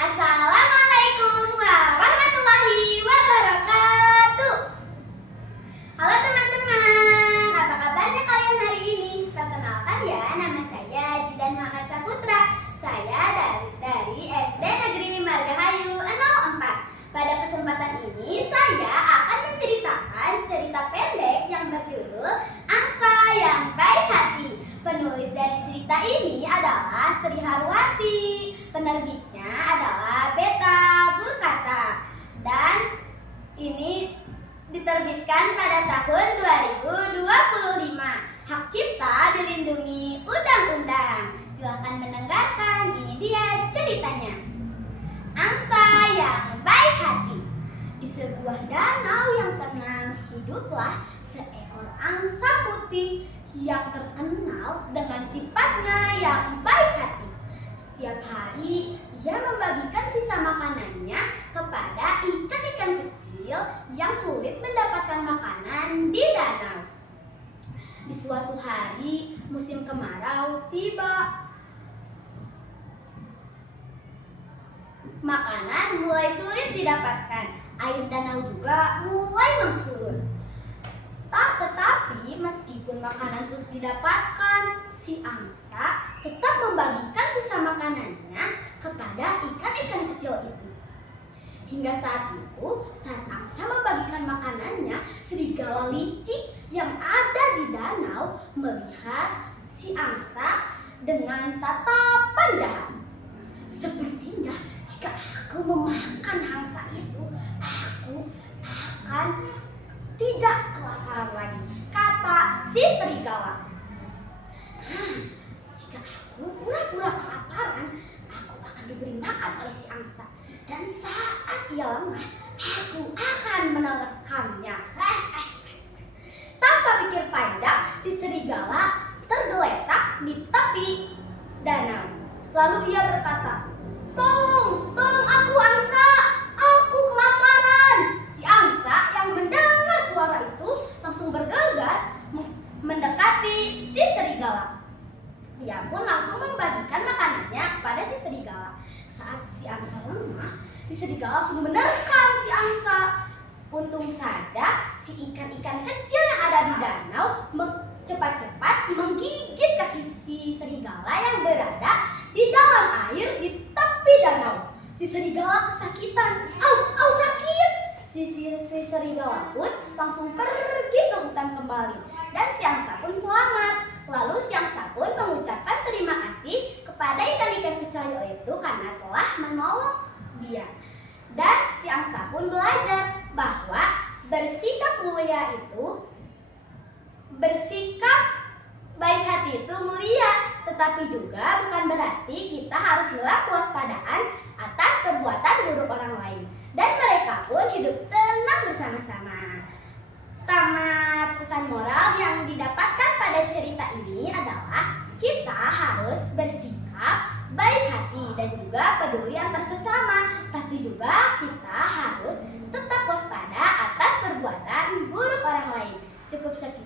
Assalamualaikum warahmatullahi wabarakatuh. Halo teman-teman, apa kabarnya kalian hari ini? Perkenalkan ya, nama saya Jidan Muhammad Saputra. Saya dari SD Negeri Margahayu 04. Pada kesempatan ini saya akan menceritakan cerita pendek yang berjudul Angsa yang Baik Hati. Penulis dari cerita ini adalah Sri Harwati. Penerbitnya adalah Beta Burkata. Dan ini diterbitkan pada tahun 2025. Hak cipta dilindungi undang-undang. Silahkan mendengarkan, ini dia ceritanya. Angsa yang Baik Hati. Di sebuah danau yang tenang hiduplah seekor angsa putih yang terkenal dengan sifatnya yang baik hati. Setiap hari ia membagikan sisa makanannya kepada ikan-ikan kecil yang sulit mendapatkan makanan di danau. Di suatu hari musim kemarau tiba. Makanan mulai sulit didapatkan. Air danau juga mulai mensurut. Tetapi meskipun makanan sulit didapatkan, si angsa tetap membagikan sisa makanannya kepada ikan-ikan kecil itu. Hingga saat itu, saat angsa membagikan makanannya, serigala licik yang ada di danau melihat si angsa dengan tatapan jahat. Sepertinya jika aku memakan angsa itu, aku akan tidak kelaparan lagi, kata si serigala. Jika aku pura-pura kelaparan, aku akan diberi makan oleh si angsa. Dan saat ia lengah, aku akan menerkamnya. Tanpa pikir panjang, si serigala tergeletak di tepi danau. Lalu ia berkata, Tolong aku angsa, aku kelaparan. Si angsa yang mendengar suara itu langsung bergegas mendekati si serigala. Ia pun langsung membagikan makanannya kepada si serigala. Saat si angsa lengah, si serigala langsung menerkam si angsa. Untung saja si ikan-ikan kecil yang ada di danau cepat-cepat menggigit kaki si serigala yang berada di dalam air di tepi danau. Si serigala kesakitan. Au sakit. Si serigala pun langsung pergi ke hutan kembali. Dan si angsa pun selamat. Lalu si angsa pun mengucapkan terima kasih kepada ikan-ikan kecil itu karena telah menolong dia. Dan si angsa pun belajar bahwa bersikap baik hati itu mulia. Tetapi juga bukan berarti kita harus hilang kewaspadaan atas perbuatan buruk orang lain. Dan mereka pun hidup tenang bersama-sama. Tamat pesan moral yang didapatkan pada cerita ini adalah kita harus bersikap baik hati dan juga peduli antar sesama. Tapi juga kita harus tetap waspada atas perbuatan buruk orang lain. Cukup sekian.